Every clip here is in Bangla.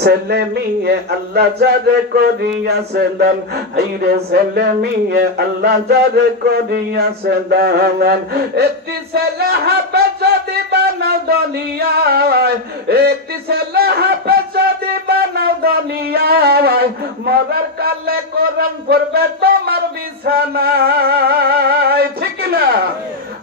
ছেলে মেয়ে আল্লাহ যারে করিয়াছে দান হাইরে ছেলে মেয়ে আল্লাহ যারে করিয়াছে দান একটি ছেলে হাফে যদি বানাও দুনিয়ায়, একটি ছেলে হাফে যদি বানাও দুনিয়ায়, মরার কালে কোরআন পড়বে তোমার বিছানায়, ঠিক না?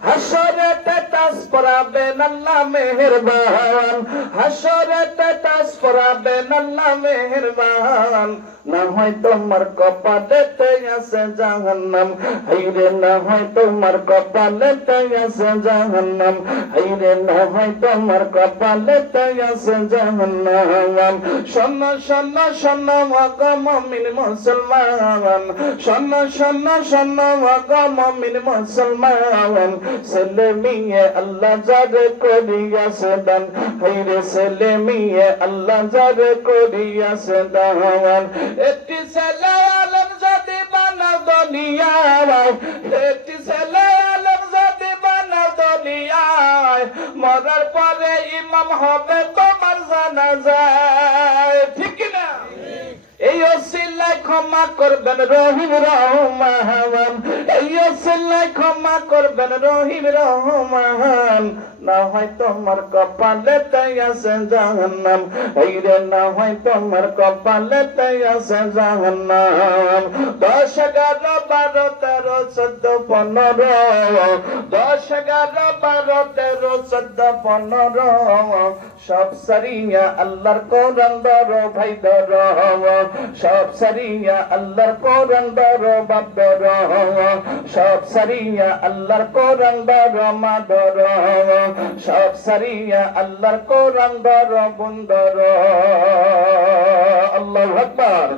হাসরেতে তাস পরাবেন আল্লাহ মেহেরবান। হাসরেতে তাস পরাবেন আল্লাহ মেহেরবান। না হয় তোমার কপালেতে আছে জাহান্নাম। হাইরে, না হয় তোমার কপালেতে আছে জাহান্নাম। হাইরে, না হয় তোমার কপালেতে আছে জাহান্নাম। মুসলমান। মুসলমান। ছেলে আল্লাহ যারে করিয়াছে দান হাইরে ছেলে, মেয়ে, আল্লাহ যারে করিয়াছে দান একটি ছেলে আলম যদি বানাও দুনিয়ায়, একটি ছেলে আলম যদি বানাও দুনিয়ায়। মরার পরে ইমাম হবে তোমার জানা যায় ঠিক না এই অসিলাই ক্ষমা করবেন রহিম রহমান। তোমার কপালে তাই আছে জাহান্নাম। দশ এগারো, বারো, তেরো, চোদ্দ, পনেরো। দশ এগারো, বারো, তেরো, চোদ্দ, পনেরো। সব সারিয়া আল্লাহর কোরআন ধরো ভাই ধরো। সব সারিয়া আল্লাহর কোরআন ধরো বাপ ধরো। সব সারিয়া আল্লাহর কোরআন ধরো দর সব সারিয়া আল্লাহর কোরআন ধরো বোন আল্লাহ আল্লাহু আকবার।